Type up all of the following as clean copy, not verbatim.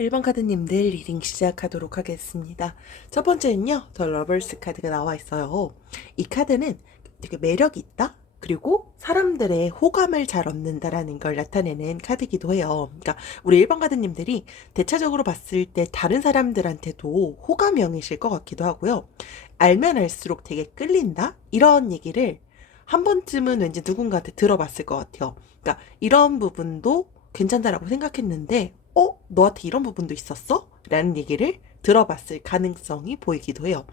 1번 카드님들 리딩 시작하도록 하겠습니다. 첫 번째는요, 더 러버스 카드가 나와 있어요. 이 카드는 되게 매력이 있다? 그리고 사람들의 호감을 잘 얻는다라는 걸 나타내는 카드이기도 해요. 그러니까 우리 1번 카드님들이 대체적으로 봤을 때 다른 사람들한테도 호감형이실 것 같기도 하고요. 알면 알수록 되게 끌린다? 이런 얘기를 한 번쯤은 왠지 누군가한테 들어봤을 것 같아요. 그러니까 이런 부분도 괜찮다라고 생각했는데 너한테 이런 부분도 있었어? 라는 얘기를 들어봤을 가능성이 보이기도 해요.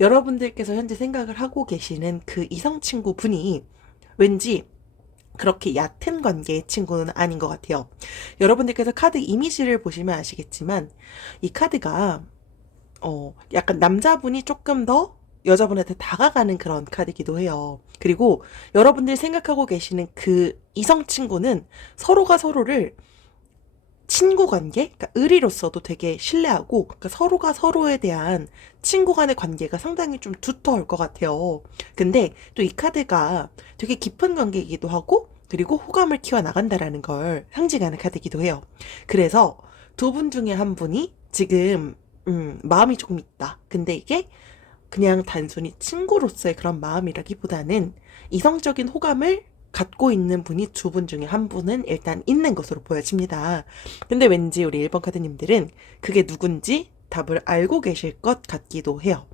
여러분들께서 현재 생각을 하고 계시는 그 이성 친구분이 왠지 그렇게 얕은 관계의 친구는 아닌 것 같아요. 여러분들께서 카드 이미지를 보시면 아시겠지만 이 카드가 약간 남자분이 조금 더 여자분한테 다가가는 그런 카드이기도 해요. 그리고 여러분들이 생각하고 계시는 그 이성 친구는 서로가 서로를 친구 관계? 그러니까 의리로서도 되게 신뢰하고, 그러니까 서로가 서로에 대한 친구 간의 관계가 상당히 좀 두터울 것 같아요. 근데 또 이 카드가 되게 깊은 관계이기도 하고, 그리고 호감을 키워나간다라는 걸 상징하는 카드이기도 해요. 그래서 두 분 중에 한 분이 지금, 마음이 조금 있다. 근데 이게 그냥 단순히 친구로서의 그런 마음이라기보다는 이성적인 호감을 갖고 있는 분이 두 분 중에 한 분은 일단 있는 것으로 보여집니다. 근데 왠지 우리 1번 카드님들은 그게 누군지 답을 알고 계실 것 같기도 해요.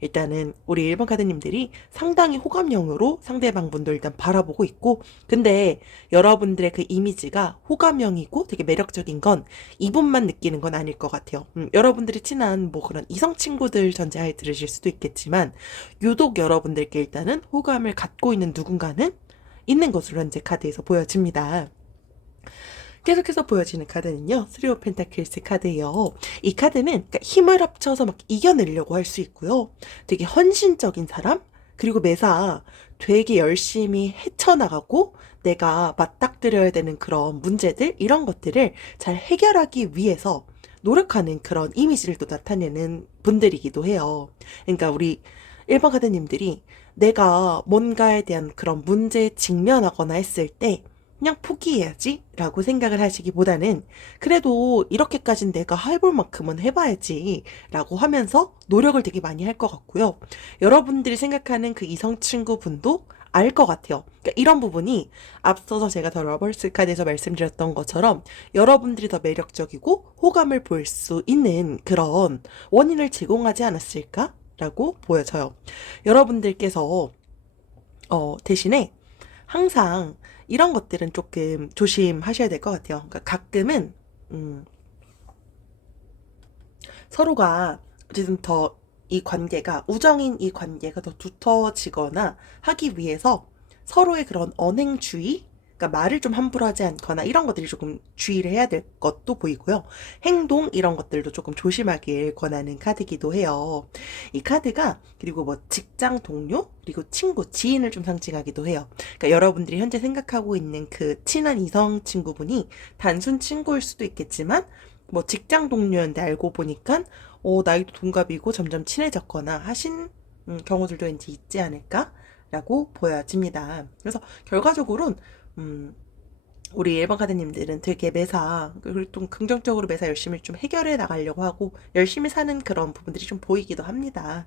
일단은 우리 1번 카드님들이 상당히 호감형으로 상대방 분도 일단 바라보고 있고, 근데 여러분들의 그 이미지가 호감형이고 되게 매력적인 건 이분만 느끼는 건 아닐 것 같아요. 여러분들이 친한 뭐 그런 이성 친구들 전제하에 들으실 수도 있겠지만, 유독 여러분들께 일단은 호감을 갖고 있는 누군가는 있는 것으로 현재 카드에서 보여집니다. 계속해서 보여지는 카드는요, 쓰리 오브 펜타클스 카드예요. 이 카드는 그러니까 힘을 합쳐서 막 이겨내려고 할 수 있고요. 되게 헌신적인 사람? 그리고 매사 되게 열심히 헤쳐나가고 내가 맞닥뜨려야 되는 그런 문제들, 이런 것들을 잘 해결하기 위해서 노력하는 그런 이미지를 또 나타내는 분들이기도 해요. 그러니까 우리 1번 카드님들이 내가 뭔가에 대한 그런 문제에 직면하거나 했을 때 그냥 포기해야지 라고 생각을 하시기보다는 그래도 이렇게까진 내가 해볼 만큼은 해봐야지 라고 하면서 노력을 되게 많이 할 것 같고요. 여러분들이 생각하는 그 이성 친구분도 알 것 같아요. 그러니까 이런 부분이 앞서서 제가 더 러버스 카드에서 말씀드렸던 것처럼 여러분들이 더 매력적이고 호감을 볼 수 있는 그런 원인을 제공하지 않았을까? 라고 보여져요. 여러분들께서 대신에 항상 이런 것들은 조금 조심하셔야 될 것 같아요. 그러니까 가끔은 서로가 어쨌든 더 이 관계가 우정인 이 관계가 더 두터워지거나 하기 위해서 서로의 그런 언행주의, 그러니까 말을 좀 함부로 하지 않거나 이런 것들이 조금 주의를 해야 될 것도 보이고요. 행동 이런 것들도 조금 조심하길 권하는 카드이기도 해요. 이 카드가 그리고 뭐 직장 동료 그리고 친구, 지인을 좀 상징하기도 해요. 그러니까 여러분들이 현재 생각하고 있는 그 친한 이성 친구분이 단순 친구일 수도 있겠지만 뭐 직장 동료였는데 알고 보니까 나이도 동갑이고 점점 친해졌거나 하신 경우들도 왠지 있지 않을까라고 보여집니다. 그래서 결과적으로는 우리 1번 카드님들은 되게 매사, 그리고 좀 긍정적으로 매사 열심히 좀 해결해 나가려고 하고 열심히 사는 그런 부분들이 좀 보이기도 합니다.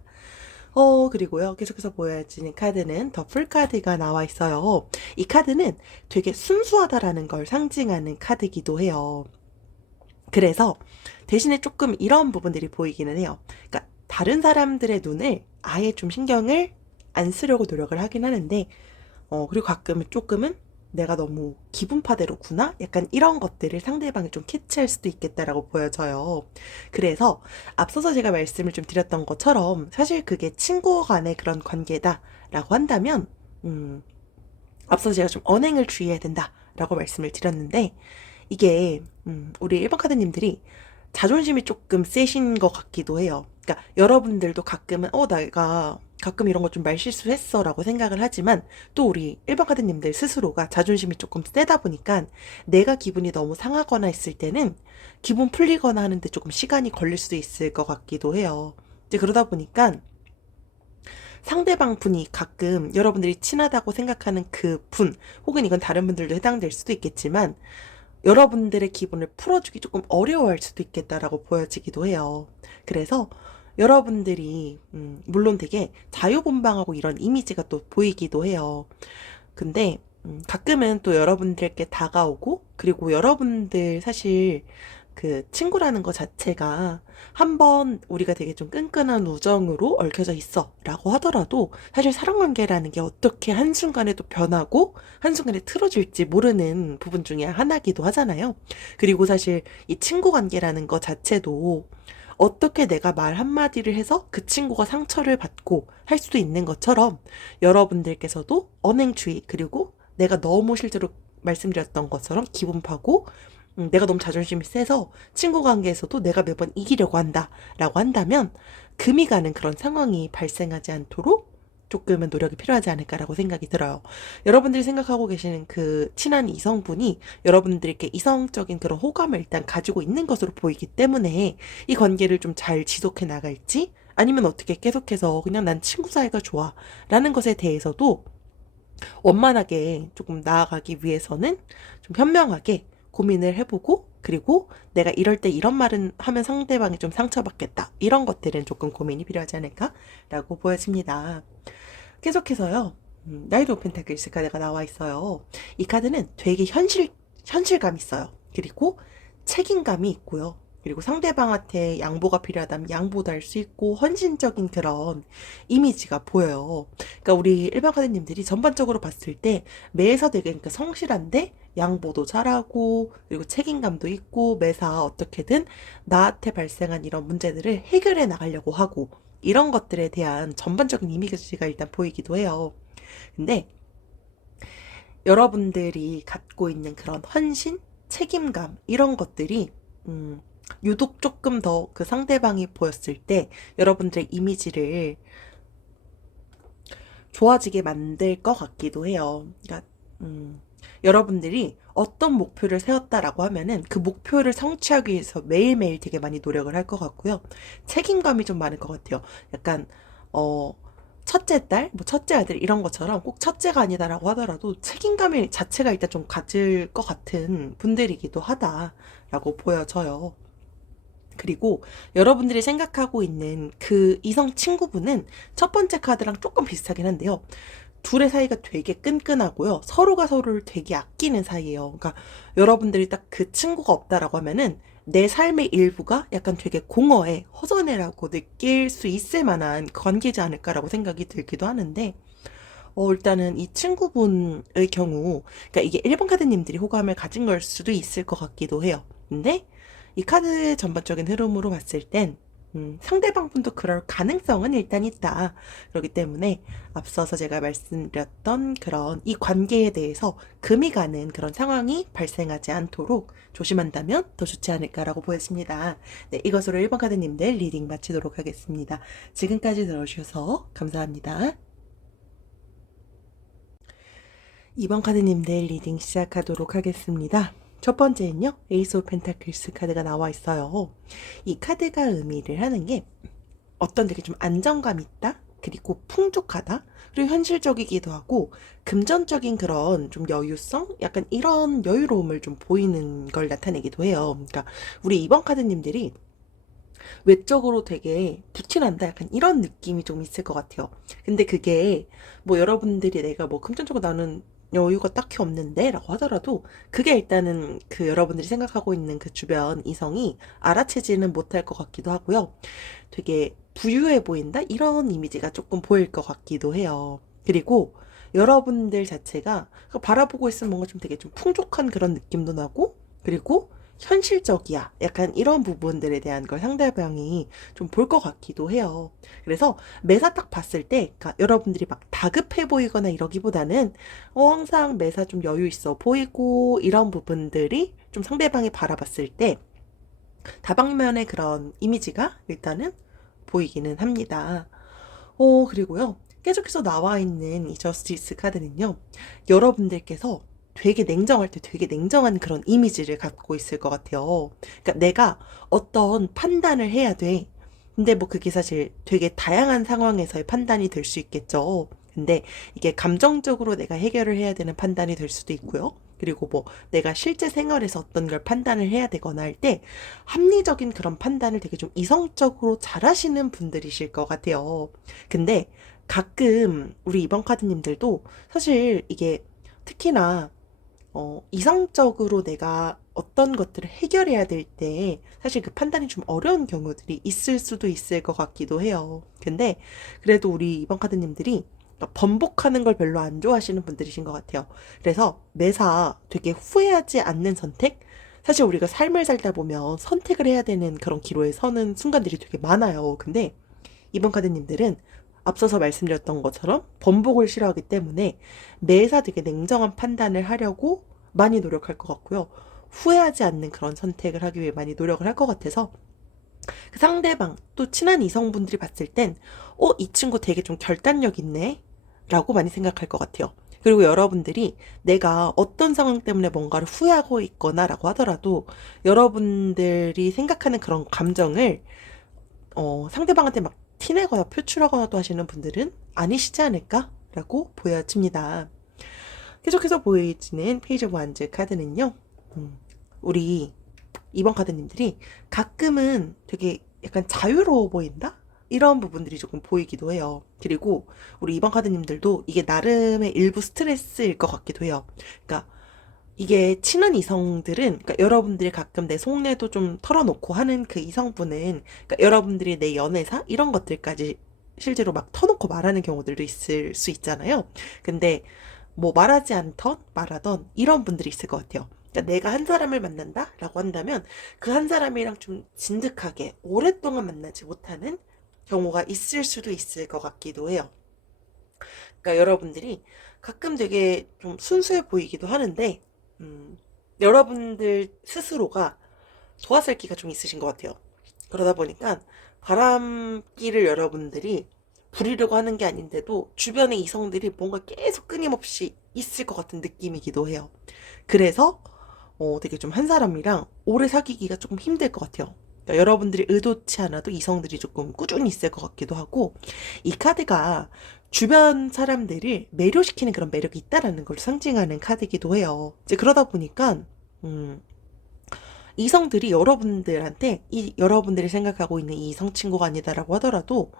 그리고요, 계속해서 보여지는 카드는 더 풀 카드가 나와 있어요. 이 카드는 되게 순수하다라는 걸 상징하는 카드이기도 해요. 그래서 대신에 조금 이런 부분들이 보이기는 해요. 그러니까 다른 사람들의 눈을 아예 좀 신경을 안 쓰려고 노력을 하긴 하는데, 그리고 가끔은 조금은 내가 너무 기분파대로구나? 약간 이런 것들을 상대방이 좀 캐치할 수도 있겠다라고 보여져요. 그래서 앞서서 제가 말씀을 좀 드렸던 것처럼 사실 그게 친구 간의 그런 관계다라고 한다면, 앞서 제가 좀 언행을 주의해야 된다라고 말씀을 드렸는데, 이게 우리 1번 카드님들이 자존심이 조금 세신 것 같기도 해요. 그러니까 여러분들도 가끔은 내가 가끔 이런 거 좀 말실수했어 라고 생각을 하지만 또 우리 1번 카드님들 스스로가 자존심이 조금 세다 보니까 내가 기분이 너무 상하거나 했을 때는 기분 풀리거나 하는데 조금 시간이 걸릴 수도 있을 것 같기도 해요. 이제 그러다 보니까 상대방 분이 가끔 여러분들이 친하다고 생각하는 그 분, 혹은 이건 다른 분들도 해당될 수도 있겠지만 여러분들의 기분을 풀어주기 조금 어려워할 수도 있겠다라고 보여지기도 해요. 그래서 여러분들이 물론 되게 자유분방하고 이런 이미지가 또 보이기도 해요. 근데 가끔은 또 여러분들께 다가오고, 그리고 여러분들 사실 그 친구라는 거 자체가 한번 우리가 되게 좀 끈끈한 우정으로 얽혀져 있어 라고 하더라도, 사실 사랑관계라는 게 어떻게 한순간에 또 변하고 한순간에 틀어질지 모르는 부분 중에 하나기도 하잖아요. 그리고 사실 이 친구 관계라는 거 자체도 어떻게 내가 말 한마디를 해서 그 친구가 상처를 받고 할 수도 있는 것처럼, 여러분들께서도 언행주의, 그리고 내가 너무 실제로 말씀드렸던 것처럼 기분 파고 내가 너무 자존심이 세서 친구 관계에서도 내가 매번 이기려고 한다라고 한다면, 금이 가는 그런 상황이 발생하지 않도록 조금은 노력이 필요하지 않을까라고 생각이 들어요. 여러분들이 생각하고 계시는 그 친한 이성분이 여러분들께 이성적인 그런 호감을 일단 가지고 있는 것으로 보이기 때문에, 이 관계를 좀 잘 지속해 나갈지, 아니면 어떻게 계속해서 그냥 난 친구 사이가 좋아 라는 것에 대해서도 원만하게 조금 나아가기 위해서는 좀 현명하게 고민을 해보고, 그리고 내가 이럴 때 이런 말은 하면 상대방이 좀 상처받겠다, 이런 것들은 조금 고민이 필요하지 않을까라고 보여집니다. 계속해서요, 나이트 오브 펜타클스 카드가 나와 있어요. 이 카드는 되게 현실감 있어요. 그리고 책임감이 있고요. 그리고 상대방한테 양보가 필요하다면 양보도 할 수 있고, 헌신적인 그런 이미지가 보여요. 그러니까 우리 일반 카드님들이 전반적으로 봤을 때 매사 되게 그러니까 성실한데 양보도 잘하고, 그리고 책임감도 있고, 매사 어떻게든 나한테 발생한 이런 문제들을 해결해 나가려고 하고, 이런 것들에 대한 전반적인 이미지가 일단 보이기도 해요. 근데 여러분들이 갖고 있는 그런 헌신, 책임감, 이런 것들이 유독 조금 더 그 상대방이 보였을 때 여러분들의 이미지를 좋아지게 만들 것 같기도 해요. 그러니까 여러분들이 어떤 목표를 세웠다라고 하면은 그 목표를 성취하기 위해서 매일매일 되게 많이 노력을 할 것 같고요. 책임감이 좀 많을 것 같아요. 약간 어 첫째 딸, 뭐 첫째 아들 이런 것처럼 꼭 첫째가 아니다라고 하더라도 책임감이 자체가 일단 좀 가질 것 같은 분들이기도 하다라고 보여져요. 그리고 여러분들이 생각하고 있는 그 이성 친구분은 첫 번째 카드랑 조금 비슷하긴 한데요. 둘의 사이가 되게 끈끈하고요. 서로가 서로를 되게 아끼는 사이예요. 그러니까 여러분들이 딱 그 친구가 없다라고 하면은 내 삶의 일부가 약간 되게 공허해, 허전해라고 느낄 수 있을 만한 관계지 않을까라고 생각이 들기도 하는데, 일단은 이 친구분의 경우, 그러니까 이게 1번 카드님들이 호감을 가진 걸 수도 있을 것 같기도 해요. 근데 이 카드의 전반적인 흐름으로 봤을 땐 상대방 분도 그럴 가능성은 일단 있다. 그렇기 때문에 앞서서 제가 말씀드렸던 그런 이 관계에 대해서 금이 가는 그런 상황이 발생하지 않도록 조심한다면 더 좋지 않을까라고 보였습니다. 네, 이것으로 1번 카드님들 리딩 마치도록 하겠습니다. 지금까지 들어주셔서 감사합니다. 2번 카드님들 리딩 시작하도록 하겠습니다. 첫 번째는요, 에이스 오브 펜타클스 카드가 나와 있어요. 이 카드가 의미를 하는 게 어떤 되게 좀 안정감 있다, 그리고 풍족하다, 그리고 현실적이기도 하고 금전적인 그런 좀 여유성, 약간 이런 여유로움을 좀 보이는 걸 나타내기도 해요. 그러니까 우리 2번 카드님들이 외적으로 되게 부티난다, 약간 이런 느낌이 좀 있을 것 같아요. 근데 그게 뭐 여러분들이 내가 뭐 금전적으로 나는 여유가 딱히 없는데 라고 하더라도, 그게 일단은 그 여러분들이 생각하고 있는 그 주변 이성이 알아채지는 못할 것 같기도 하고요. 되게 부유해 보인다, 이런 이미지가 조금 보일 것 같기도 해요. 그리고 여러분들 자체가 바라보고 있으면 뭔가 좀 되게 좀 풍족한 그런 느낌도 나고, 그리고 현실적이야, 약간 이런 부분들에 대한 걸 상대방이 좀 볼 것 같기도 해요. 그래서 매사 딱 봤을 때, 그러니까 여러분들이 막 다급해 보이거나 이러기보다는 항상 매사 좀 여유 있어 보이고, 이런 부분들이 좀 상대방이 바라봤을 때 다방면의 그런 이미지가 일단은 보이기는 합니다. 그리고요, 계속해서 나와 있는 이 저스티스 카드는요, 여러분들께서 되게 냉정할 때 되게 냉정한 그런 이미지를 갖고 있을 것 같아요. 그러니까 내가 어떤 판단을 해야 돼. 근데 뭐 그게 사실 되게 다양한 상황에서의 판단이 될 수 있겠죠. 근데 이게 감정적으로 내가 해결을 해야 되는 판단이 될 수도 있고요. 그리고 뭐 내가 실제 생활에서 어떤 걸 판단을 해야 되거나 할 때 합리적인 그런 판단을 되게 좀 이성적으로 잘 하시는 분들이실 것 같아요. 근데 가끔 우리 이번 카드님들도 사실 이게 특히나 이성적으로 내가 어떤 것들을 해결해야 될 때 사실 그 판단이 좀 어려운 경우들이 있을 수도 있을 것 같기도 해요. 근데 그래도 우리 이번 카드님들이 번복하는 걸 별로 안 좋아하시는 분들이신 것 같아요. 그래서 매사 되게 후회하지 않는 선택? 사실 우리가 삶을 살다 보면 선택을 해야 되는 그런 기로에 서는 순간들이 되게 많아요. 근데 이번 카드님들은 앞서서 말씀드렸던 것처럼 번복을 싫어하기 때문에 매사 되게 냉정한 판단을 하려고 많이 노력할 것 같고요. 후회하지 않는 그런 선택을 하기 위해 많이 노력을 할 것 같아서 그 상대방 또 친한 이성분들이 봤을 땐 이 친구 되게 좀 결단력 있네 라고 많이 생각할 것 같아요. 그리고 여러분들이 내가 어떤 상황 때문에 뭔가를 후회하고 있거나 라고 하더라도 여러분들이 생각하는 그런 감정을 상대방한테 막 티내거나 표출하거나도 하시는 분들은 아니시지 않을까라고 보여집니다. 계속해서 보여지는 페이지 오브 완즈 카드는요. 우리 이번 카드님들이 가끔은 되게 약간 자유로워 보인다? 이런 부분들이 조금 보이기도 해요. 그리고 우리 이번 카드님들도 이게 나름의 일부 스트레스일 것 같기도 해요. 그러니까 이게 친한 이성들은, 그러니까 여러분들이 가끔 내 속내도 좀 털어놓고 하는 그 이성분은, 그러니까 여러분들이 내 연애사 이런 것들까지 실제로 막 터놓고 말하는 경우들도 있을 수 있잖아요. 근데 뭐 말하지 않던 말하던 이런 분들이 있을 것 같아요. 그러니까 내가 한 사람을 만난다라고 한다면 그 한 사람이랑 좀 진득하게 오랫동안 만나지 못하는 경우가 있을 수도 있을 것 같기도 해요. 그러니까 여러분들이 가끔 되게 좀 순수해 보이기도 하는데, 여러분들 스스로가 도화살기가 좀 있으신 것 같아요. 그러다 보니까 바람기를 여러분들이 부리려고 하는 게 아닌데도 주변의 이성들이 뭔가 계속 끊임없이 있을 것 같은 느낌이기도 해요. 그래서 되게 좀 한 사람이랑 오래 사귀기가 조금 힘들 것 같아요. 그러니까 여러분들이 의도치 않아도 이성들이 조금 꾸준히 있을 것 같기도 하고, 이 카드가 주변 사람들을 매료시키는 그런 매력이 있다라는 걸 상징하는 카드이기도 해요. 이제 그러다 보니까 이성들이 여러분들한테 여러분들이 생각하고 있는 이 이성 친구가 아니다라고 하더라도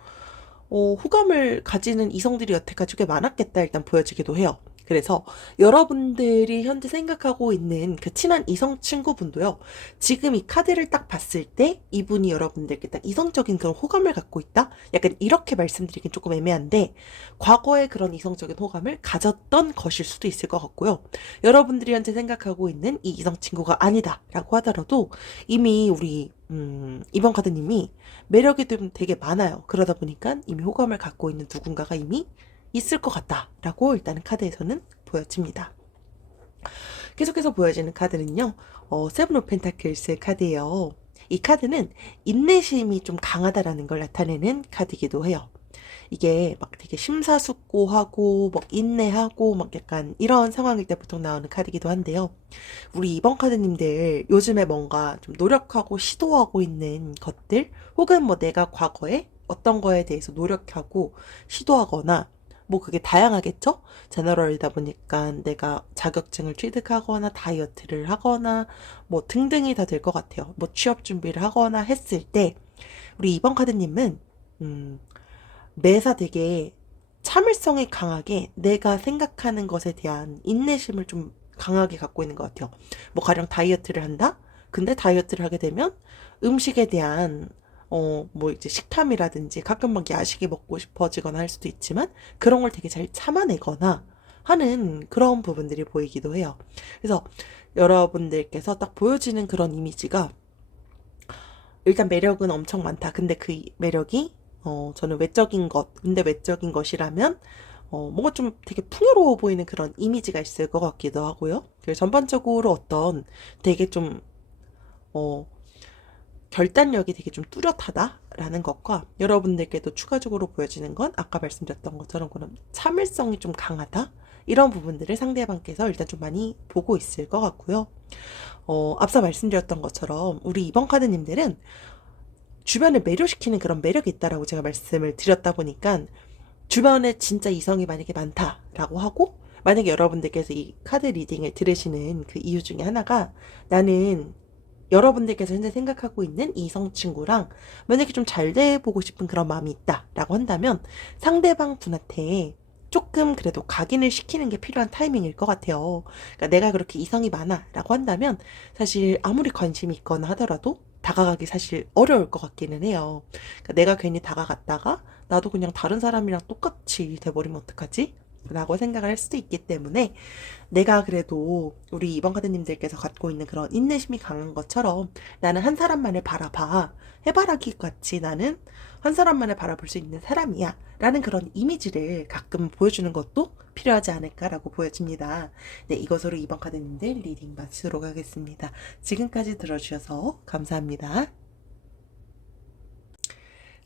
호감을 가지는 이성들이 여태까지 꽤 많았겠다 일단 보여지기도 해요. 그래서 여러분들이 현재 생각하고 있는 그 친한 이성 친구분도요. 지금 이 카드를 딱 봤을 때 이분이 여러분들께 딱 이성적인 그런 호감을 갖고 있다? 약간 이렇게 말씀드리긴 조금 애매한데 과거에 그런 이성적인 호감을 가졌던 것일 수도 있을 것 같고요. 여러분들이 현재 생각하고 있는 이 이성 친구가 아니다라고 하더라도 이미 우리 이번 카드님이 매력이 좀 되게 많아요. 그러다 보니까 이미 호감을 갖고 있는 누군가가 이미 있을 것 같다라고 일단은 카드에서는 보여집니다. 계속해서 보여지는 카드는요. 세븐 오브 펜타클스 카드예요. 이 카드는 인내심이 좀 강하다라는 걸 나타내는 카드이기도 해요. 이게 막 되게 심사숙고하고 막 인내하고 막 약간 이런 상황일 때 보통 나오는 카드이기도 한데요. 우리 이번 카드님들 요즘에 뭔가 좀 노력하고 시도하고 있는 것들 혹은 뭐 내가 과거에 어떤 거에 대해서 노력하고 시도하거나 뭐 그게 다양하겠죠? 제너럴이다 보니까 내가 자격증을 취득하거나 다이어트를 하거나 뭐 등등이 다 될 것 같아요. 뭐 취업 준비를 하거나 했을 때 우리 이번 카드님은 매사 되게 참을성이 강하게 내가 생각하는 것에 대한 인내심을 좀 강하게 갖고 있는 것 같아요. 뭐 가령 다이어트를 한다? 근데 다이어트를 하게 되면 음식에 대한 뭐 이제 식탐이라든지 가끔 막 야식이 먹고 싶어지거나 할 수도 있지만 그런 걸 되게 잘 참아내거나 하는 그런 부분들이 보이기도 해요. 그래서 여러분들께서 딱 보여지는 그런 이미지가 일단 매력은 엄청 많다. 근데 그 매력이 저는 외적인 것, 근데 외적인 것이라면 뭔가 좀 되게 풍요로워 보이는 그런 이미지가 있을 것 같기도 하고요. 그래서 전반적으로 어떤 되게 좀 어, 결단력이 되게 좀 뚜렷하다라는 것과 여러분들께도 추가적으로 보여지는 건 아까 말씀드렸던 것처럼 그런 참을성이 좀 강하다 이런 부분들을 상대방께서 일단 좀 많이 보고 있을 것 같고요. 앞서 말씀드렸던 것처럼 우리 이번 카드님들은 주변을 매료시키는 그런 매력이 있다라고 제가 말씀을 드렸다 보니까 주변에 진짜 이성이 만약에 많다라고 하고 만약에 여러분들께서 이 카드 리딩을 들으시는 그 이유 중에 하나가 나는 여러분들께서 현재 생각하고 있는 이성 친구랑 만약에 좀 잘 돼보고 싶은 그런 마음이 있다라고 한다면 상대방 분한테 조금 그래도 각인을 시키는 게 필요한 타이밍일 것 같아요. 그러니까 내가 그렇게 이성이 많아라고 한다면 사실 아무리 관심이 있거나 하더라도 다가가기 사실 어려울 것 같기는 해요. 그러니까 내가 괜히 다가갔다가 나도 그냥 다른 사람이랑 똑같이 돼버리면 어떡하지? 라고 생각을 할 수도 있기 때문에 내가 그래도 우리 이번 카드님들께서 갖고 있는 그런 인내심이 강한 것처럼 나는 한 사람만을 바라봐. 해바라기 같이 나는 한 사람만을 바라볼 수 있는 사람이야. 라는 그런 이미지를 가끔 보여주는 것도 필요하지 않을까라고 보여집니다. 네, 이것으로 이번 카드님들 리딩 마치도록 하겠습니다. 지금까지 들어주셔서 감사합니다.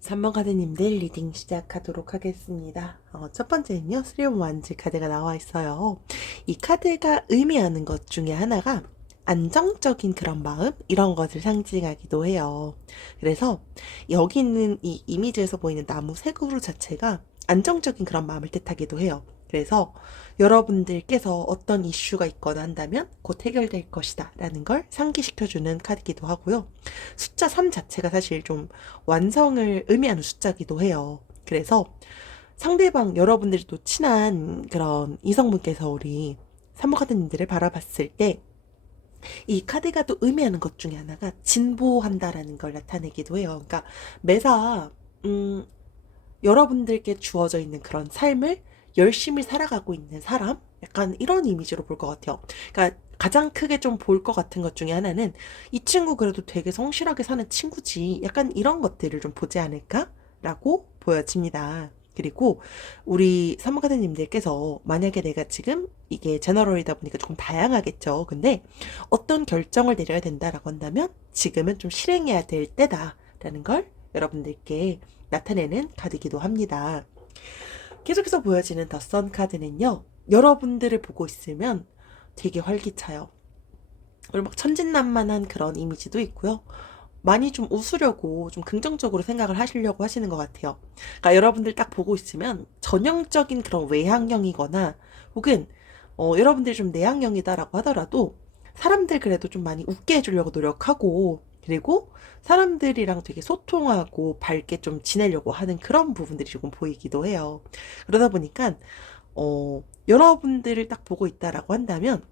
3번 카드님들 리딩 시작하도록 하겠습니다. 첫 번째는요, 쓰리 오브 완즈 카드가 나와 있어요. 이 카드가 의미하는 것 중에 하나가 안정적인 그런 마음, 이런 것을 상징하기도 해요. 그래서 여기 있는 이 이미지에서 보이는 나무 새 그루 자체가 안정적인 그런 마음을 뜻하기도 해요. 그래서 여러분들께서 어떤 이슈가 있거나 한다면 곧 해결될 것이다 라는 걸 상기시켜주는 카드이기도 하고요. 숫자 3 자체가 사실 좀 완성을 의미하는 숫자기도 해요. 그래서 상대방 여러분들이 또 친한 그런 이성분께서 우리 3번 카드님들을 바라봤을 때 이 카드가 또 의미하는 것 중에 하나가 진보한다라는 걸 나타내기도 해요. 그러니까 매사 여러분들께 주어져 있는 그런 삶을 열심히 살아가고 있는 사람? 약간 이런 이미지로 볼 것 같아요. 그러니까 가장 크게 좀 볼 것 같은 것 중에 하나는 이 친구 그래도 되게 성실하게 사는 친구지. 약간 이런 것들을 좀 보지 않을까라고 보여집니다. 그리고 우리 사무가드님들께서 만약에 내가 지금 이게 제너럴이다 보니까 조금 다양하겠죠. 근데 어떤 결정을 내려야 된다라고 한다면 지금은 좀 실행해야 될 때다라는 걸 여러분들께 나타내는 카드이기도 합니다. 계속해서 보여지는 더 선 카드는요. 여러분들을 보고 있으면 되게 활기차요. 그리고 막 천진난만한 그런 이미지도 있고요. 많이 좀 웃으려고 좀 긍정적으로 생각을 하시려고 하시는 것 같아요. 그러니까 여러분들 딱 보고 있으면 전형적인 그런 외향형이거나 혹은 여러분들이 좀 내향형이다라고 하더라도 사람들 그래도 좀 많이 웃게 해주려고 노력하고 그리고 사람들이랑 되게 소통하고 밝게 좀 지내려고 하는 그런 부분들이 조금 보이기도 해요. 그러다 보니까 여러분들을 딱 보고 있다라고 한다면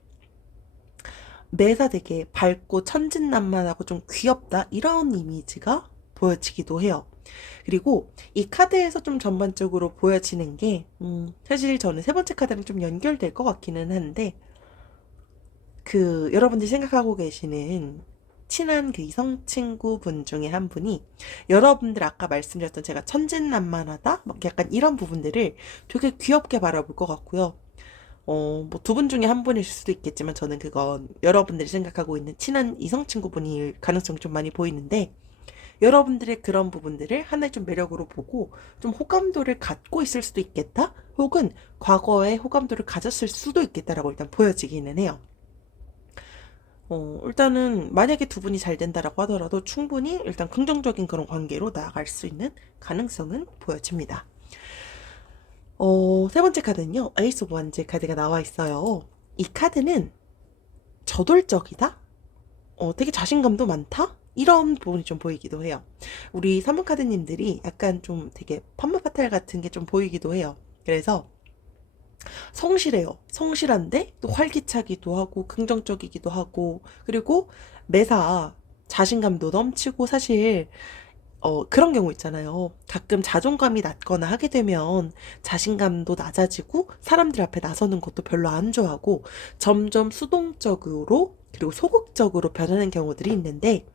매사 되게 밝고 천진난만하고 좀 귀엽다 이런 이미지가 보여지기도 해요. 그리고 이 카드에서 좀 전반적으로 보여지는 게 사실 저는 세 번째 카드랑 좀 연결될 것 같기는 한데 그 여러분들이 생각하고 계시는 친한 그 이성 친구분 중에 한 분이 여러분들 아까 말씀드렸던 제가 천진난만하다 막 약간 이런 부분들을 되게 귀엽게 바라볼 것 같고요. 뭐 두 분 중에 한 분일 수도 있겠지만 저는 그건 여러분들이 생각하고 있는 친한 이성 친구분일 가능성이 좀 많이 보이는데 여러분들의 그런 부분들을 하나의 좀 매력으로 보고 좀 호감도를 갖고 있을 수도 있겠다? 혹은 과거에 호감도를 가졌을 수도 있겠다라고 일단 보여지기는 해요. 일단은 만약에 두 분이 잘 된다라고 하더라도 충분히 일단 긍정적인 그런 관계로 나아갈 수 있는 가능성은 보여집니다. 세 번째 카드는요, 에이스 오브 완즈 카드가 나와 있어요. 이 카드는 저돌적이다? 되게 자신감도 많다? 이런 부분이 좀 보이기도 해요. 우리 3번 카드님들이 약간 좀 되게 판마파탈 같은 게 좀 보이기도 해요. 그래서 성실해요. 성실한데 또 활기차기도 하고 긍정적이기도 하고 그리고 매사 자신감도 넘치고 사실 그런 경우 있잖아요. 가끔 자존감이 낮거나 하게 되면 자신감도 낮아지고 사람들 앞에 나서는 것도 별로 안 좋아하고 점점 수동적으로 그리고 소극적으로 변하는 경우들이 있는데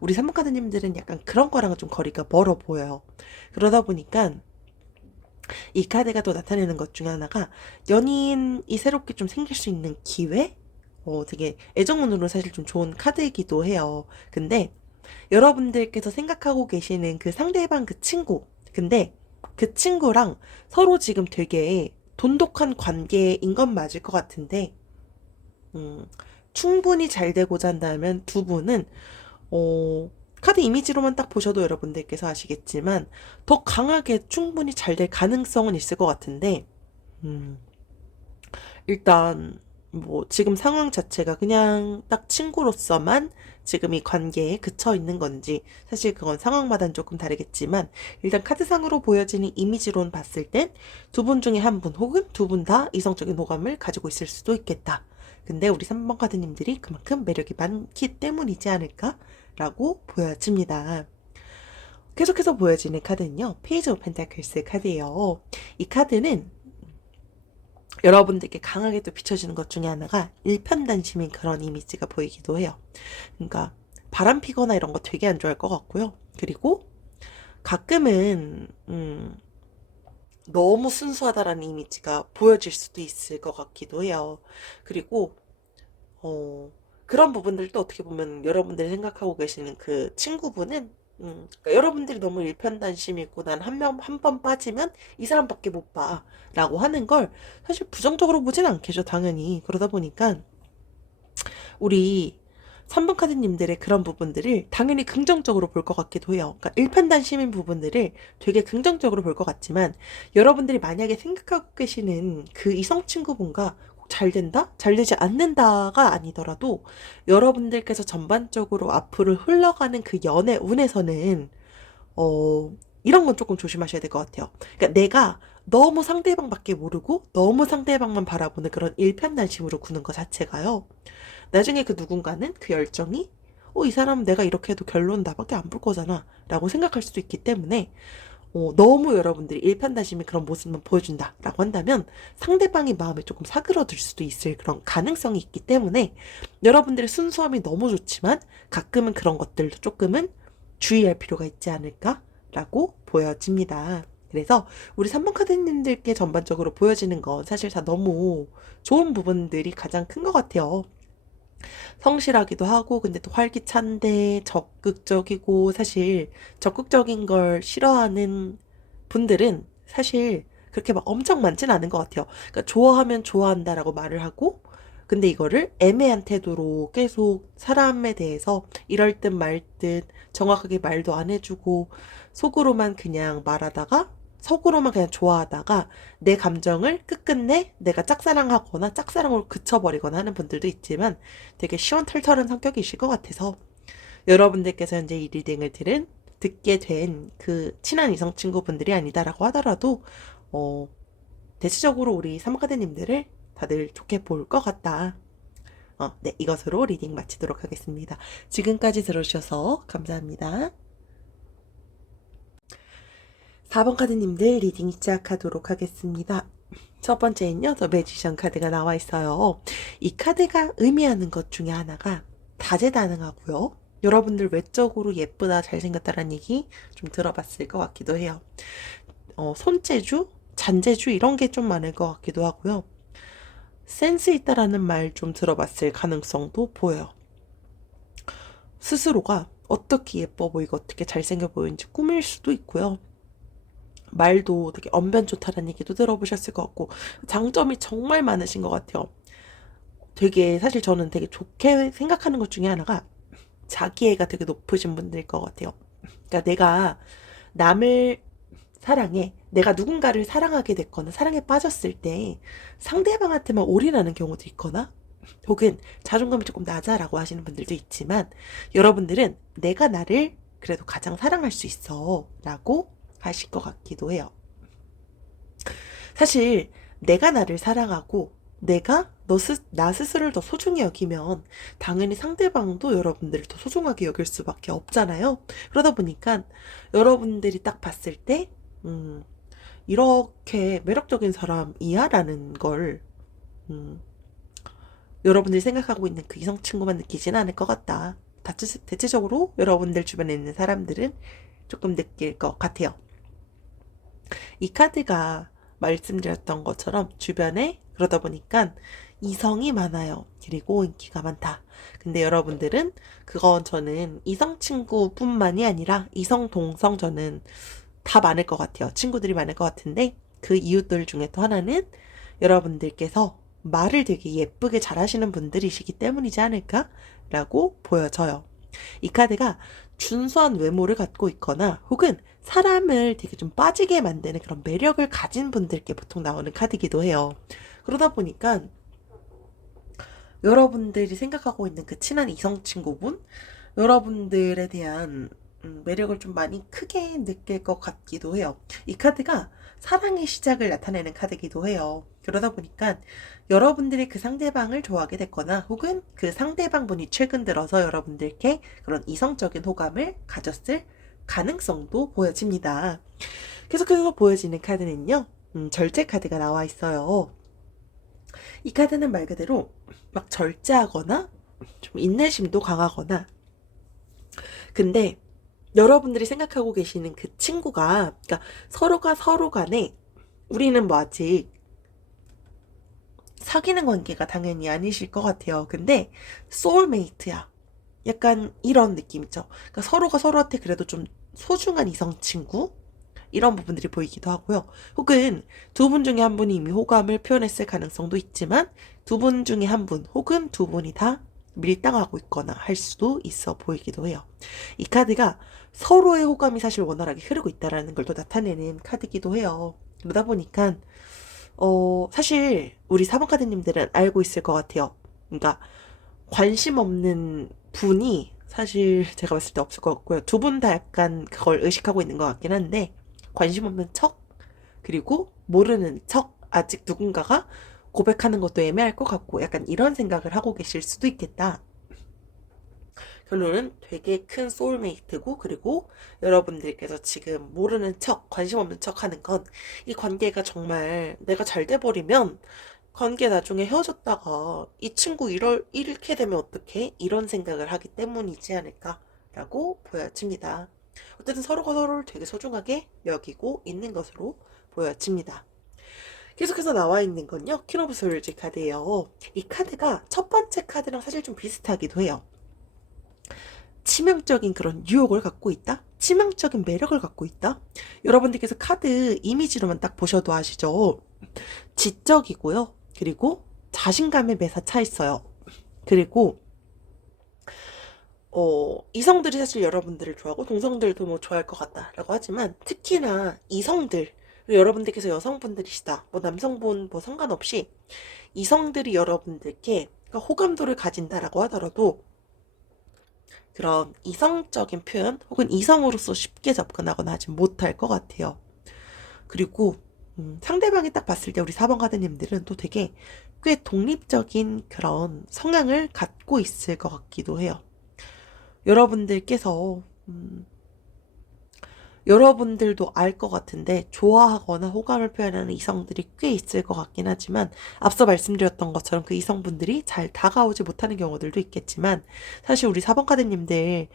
우리 산모카드님들은 약간 그런 거랑은 좀 거리가 멀어 보여요. 그러다 보니까 이 카드가 또 나타내는 것 중에 하나가 연인이 새롭게 좀 생길 수 있는 기회? 되게 애정운으로 사실 좀 좋은 카드이기도 해요. 근데 여러분들께서 생각하고 계시는 그 상대방 그 친구. 근데 그 친구랑 서로 지금 되게 돈독한 관계인 건 맞을 것 같은데, 충분히 잘 되고자 한다면 두 분은, 카드 이미지로만 딱 보셔도 여러분들께서 아시겠지만, 더 강하게 충분히 잘 될 가능성은 있을 것 같은데, 음, 일단 뭐 지금 상황 자체가 그냥 딱 친구로서만 지금 이 관계에 그쳐 있는 건지 사실 그건 상황마다는 조금 다르겠지만 일단 카드상으로 보여지는 이미지론 봤을 땐 두 분 중에 한 분 혹은 두 분 다 이성적인 호감을 가지고 있을 수도 있겠다. 근데 우리 3번 카드님들이 그만큼 매력이 많기 때문이지 않을까라고 보여집니다. 계속해서 보여지는 카드는요. 페이지 오브 펜타클스 카드예요. 이 카드는 여러분들께 강하게 또 비춰지는 것 중에 하나가 일편단심인 그런 이미지가 보이기도 해요. 그러니까 바람 피거나 이런 거 되게 안 좋아할 것 같고요. 그리고 가끔은 너무 순수하다라는 이미지가 보여질 수도 있을 것 같기도 해요. 그리고 그런 부분들도 어떻게 보면 여러분들이 생각하고 계시는 그 친구분은 그러니까 여러분들이 너무 일편단심이고 난 한 번 빠지면 이 사람밖에 못 봐. 라고 하는 걸 사실 부정적으로 보진 않겠죠, 당연히. 그러다 보니까 우리 3번 카드님들의 그런 부분들을 당연히 긍정적으로 볼 것 같기도 해요. 그러니까 일편단심인 부분들을 되게 긍정적으로 볼 것 같지만 여러분들이 만약에 생각하고 계시는 그 이성 친구분과 잘 된다? 잘 되지 않는다가 아니더라도 여러분들께서 전반적으로 앞으로 흘러가는 그 연애 운에서는 이런 건 조금 조심하셔야 될 것 같아요. 그러니까 내가 너무 상대방밖에 모르고 너무 상대방만 바라보는 그런 일편단심으로 구는 것 자체가요. 나중에 그 누군가는 그 열정이 이 사람은 내가 이렇게 해도 결론 나밖에 안 볼 거잖아 라고 생각할 수도 있기 때문에 너무 여러분들이 일편단심의 그런 모습만 보여준다 라고 한다면 상대방의 마음에 조금 사그러들 수도 있을 그런 가능성이 있기 때문에 여러분들의 순수함이 너무 좋지만 가끔은 그런 것들도 조금은 주의할 필요가 있지 않을까 라고 보여집니다. 그래서 우리 3번 카드님들께 전반적으로 보여지는 건 사실 다 너무 좋은 부분들이 가장 큰 것 같아요. 성실하기도 하고 근데 또 활기찬데 적극적이고 사실 적극적인 걸 싫어하는 분들은 사실 그렇게 막 엄청 많진 않은 것 같아요. 그러니까 좋아하면 좋아한다라고 말을 하고 근데 이거를 애매한 태도로 계속 사람에 대해서 이럴 듯 말 듯 정확하게 말도 안 해주고 속으로만 그냥 말하다가 속으로만 그냥 좋아하다가 내 감정을 끝끝내 내가 짝사랑하거나 짝사랑으로 그쳐버리거나 하는 분들도 있지만 되게 시원털털한 성격이실 것 같아서 여러분들께서 현재 이 리딩을 듣게 된 그 친한 이성 친구분들이 아니다라고 하더라도 대체적으로 우리 삼카드님들을 다들 좋게 볼 것 같다. 네, 이것으로 리딩 마치도록 하겠습니다. 지금까지 들어주셔서 감사합니다. 4번 카드님들 리딩 시작하도록 하겠습니다. 첫 번째는요, 더 매지션 카드가 나와 있어요. 이 카드가 의미하는 것 중에 하나가 다재다능하고요. 여러분들 외적으로 예쁘다, 잘생겼다라는 얘기 좀 들어봤을 것 같기도 해요. 손재주, 잔재주 이런 게 좀 많을 것 같기도 하고요. 센스 있다라는 말 좀 들어봤을 가능성도 보여요. 스스로가 어떻게 예뻐 보이고 어떻게 잘생겨 보이는지 꾸밀 수도 있고요. 말도 되게 언변 좋다라는 얘기도 들어보셨을 것 같고 장점이 정말 많으신 것 같아요. 되게 사실 저는 되게 좋게 생각하는 것 중에 하나가 자기애가 되게 높으신 분들일 것 같아요. 그러니까 내가 남을 사랑해 내가 누군가를 사랑하게 됐거나 사랑에 빠졌을 때 상대방한테만 올인하는 경우도 있거나 혹은 자존감이 조금 낮아라고 하시는 분들도 있지만 여러분들은 내가 나를 그래도 가장 사랑할 수 있어 라고 하실 것 같기도 해요. 사실 내가 나를 사랑하고 내가 나 스스로를 더 소중히 여기면 당연히 상대방도 여러분들을 더 소중하게 여길 수밖에 없잖아요. 그러다 보니까 여러분들이 딱 봤을 때 이렇게 매력적인 사람이야? 라는 걸 여러분들이 생각하고 있는 그 이성 친구만 느끼진 않을 것 같다. 대체적으로 여러분들 주변에 있는 사람들은 조금 느낄 것 같아요. 이 카드가 말씀드렸던 것처럼 주변에 그러다 보니까 이성이 많아요. 그리고 인기가 많다. 근데 여러분들은 그건 저는 이성 친구뿐만이 아니라 이성 동성 저는 다 많을 것 같아요. 친구들이 많을 것 같은데 그 이유들 중에 또 하나는 여러분들께서 말을 되게 예쁘게 잘하시는 분들이시기 때문이지 않을까라고 보여져요. 이 카드가 준수한 외모를 갖고 있거나 혹은 사람을 되게 좀 빠지게 만드는 그런 매력을 가진 분들께 보통 나오는 카드이기도 해요. 그러다 보니까 여러분들이 생각하고 있는 그 친한 이성 친구분, 여러분들에 대한 매력을 좀 많이 크게 느낄 것 같기도 해요. 이 카드가 사랑의 시작을 나타내는 카드이기도 해요. 그러다 보니까 여러분들이 그 상대방을 좋아하게 됐거나 혹은 그 상대방분이 최근 들어서 여러분들께 그런 이성적인 호감을 가졌을 가능성도 보여집니다. 계속해서 보여지는 카드는요, 절제 카드가 나와 있어요. 이 카드는 말 그대로 막 절제하거나 좀 인내심도 강하거나, 근데 여러분들이 생각하고 계시는 그 친구가, 그러니까 서로가 서로 간에 우리는 뭐 아직 사귀는 관계가 당연히 아니실 것 같아요. 근데 소울메이트야. 약간 이런 느낌이죠. 그러니까 서로가 서로한테 그래도 좀 소중한 이성 친구? 이런 부분들이 보이기도 하고요. 혹은 두 분 중에 한 분이 이미 호감을 표현했을 가능성도 있지만 두 분 중에 한 분 혹은 두 분이 다 밀당하고 있거나 할 수도 있어 보이기도 해요. 이 카드가 서로의 호감이 사실 원활하게 흐르고 있다는 걸 또 나타내는 카드이기도 해요. 그러다 보니까 사실 우리 4번 카드님들은 알고 있을 것 같아요. 그러니까 관심 없는 분이 사실 제가 봤을 때 없을 것 같고요. 두 분 다 약간 그걸 의식하고 있는 것 같긴 한데, 관심 없는 척, 그리고 모르는 척, 아직 누군가가 고백하는 것도 애매할 것 같고, 약간 이런 생각을 하고 계실 수도 있겠다. 결론은 되게 큰 소울메이트고, 그리고 여러분들께서 지금 모르는 척, 관심 없는 척 하는 건 이 관계가 정말 내가 잘 돼버리면 관계 나중에 헤어졌다가 이 친구 잃게 되면 어떡해? 이런 생각을 하기 때문이지 않을까라고 보여집니다. 어쨌든 서로가 서로를 되게 소중하게 여기고 있는 것으로 보여집니다. 계속해서 나와 있는 건요, 퀸 오브 소울즈 카드예요. 이 카드가 첫 번째 카드랑 사실 좀 비슷하기도 해요. 치명적인 그런 유혹을 갖고 있다? 치명적인 매력을 갖고 있다? 여러분들께서 카드 이미지로만 딱 보셔도 아시죠? 지적이고요. 그리고 자신감에 매사 차 있어요. 그리고 이성들이 사실 여러분들을 좋아하고 동성들도 뭐 좋아할 것 같다라고 하지만, 특히나 이성들, 여러분들께서 여성분들이시다, 뭐 남성분 뭐 상관없이 이성들이 여러분들께 그러니까 호감도를 가진다라고 하더라도 그런 이성적인 표현 혹은 이성으로서 쉽게 접근하거나 하지 못할 것 같아요. 그리고 상대방이 딱 봤을 때 우리 4번 가드님들은 또 되게 꽤 독립적인 그런 성향을 갖고 있을 것 같기도 해요. 여러분들께서 여러분들도 알 것 같은데 좋아하거나 호감을 표현하는 이성들이 꽤 있을 것 같긴 하지만, 앞서 말씀드렸던 것처럼 그 이성분들이 잘 다가오지 못하는 경우들도 있겠지만, 사실 우리 4번 카드님들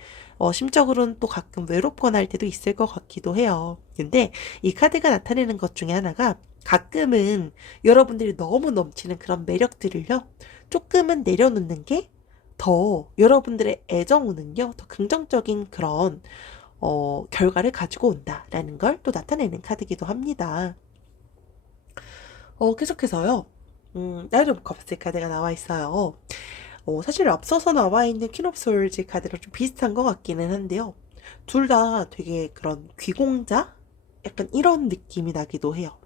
심적으로는 또 가끔 외롭거나 할 때도 있을 것 같기도 해요. 근데 이 카드가 나타내는 것 중에 하나가, 가끔은 여러분들이 너무 넘치는 그런 매력들을요, 조금은 내려놓는 게 더 여러분들의 애정운은요, 더 긍정적인 그런 결과를 가지고 온다라는 걸 또 나타내는 카드이기도 합니다. 계속해서요, 나이트 오브 컵스 카드가 나와 있어요. 사실 앞서서 나와 있는 퀸 오브 솔즈 카드랑 좀 비슷한 것 같기는 한데요. 둘 다 되게 그런 귀공자? 약간 이런 느낌이 나기도 해요.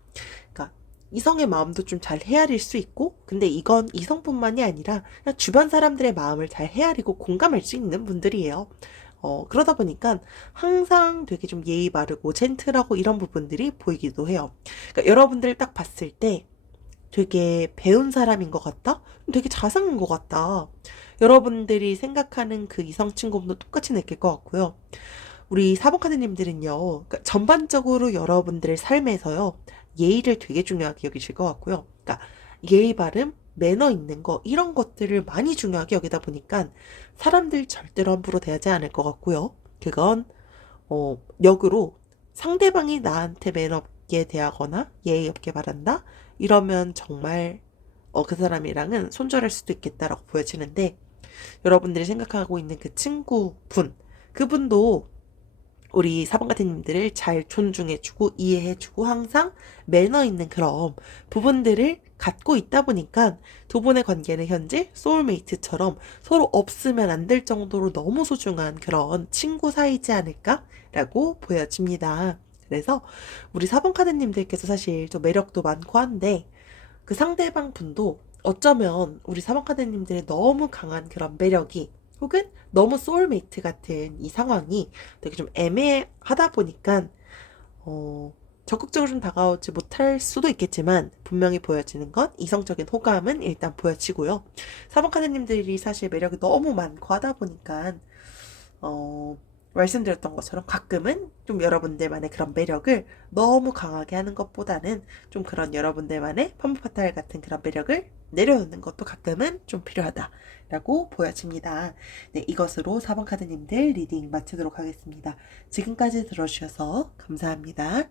그러니까 이성의 마음도 좀 잘 헤아릴 수 있고, 근데 이건 이성뿐만이 아니라 그냥 주변 사람들의 마음을 잘 헤아리고 공감할 수 있는 분들이에요. 그러다 보니까 항상 되게 좀 예의 바르고 젠틀하고 이런 부분들이 보이기도 해요. 그러니까 여러분들 딱 봤을 때 되게 배운 사람인 것 같다? 되게 자상한 것 같다. 여러분들이 생각하는 그 이성 친구분도 똑같이 느낄 것 같고요. 우리 사복카드님들은요, 그러니까 전반적으로 여러분들의 삶에서요, 예의를 되게 중요하게 여기실 것 같고요. 그러니까 예의 바름, 매너 있는 거, 이런 것들을 많이 중요하게 여기다 보니까 사람들 절대로 함부로 대하지 않을 것 같고요. 그건 역으로 상대방이 나한테 매너 없게 대하거나 예의 없게 말한다? 이러면 정말 그 사람이랑은 손절할 수도 있겠다라고 보여지는데, 여러분들이 생각하고 있는 그 친구분, 그분도 우리 사번가태님들을 잘 존중해주고 이해해주고 항상 매너 있는 그런 부분들을 갖고 있다 보니까 두 분의 관계는 현재 소울메이트처럼 서로 없으면 안 될 정도로 너무 소중한 그런 친구 사이지 않을까라고 보여집니다. 그래서 우리 4번 카드님들께서 사실 좀 매력도 많고 한데, 그 상대방 분도 어쩌면 우리 4번 카드님들의 너무 강한 그런 매력이 혹은 너무 소울메이트 같은 이 상황이 되게 좀 애매하다 보니까 적극적으로 좀 다가오지 못할 수도 있겠지만 분명히 보여지는 건 이성적인 호감은 일단 보여지고요. 4번 카드님들이 사실 매력이 너무 많고 하다 보니까 말씀드렸던 것처럼 가끔은 좀 여러분들만의 그런 매력을 너무 강하게 하는 것보다는 좀 그런 여러분들만의 펌프파탈 같은 그런 매력을 내려놓는 것도 가끔은 좀 필요하다라고 보여집니다. 네, 이것으로 4번 카드님들 리딩 마치도록 하겠습니다. 지금까지 들어주셔서 감사합니다.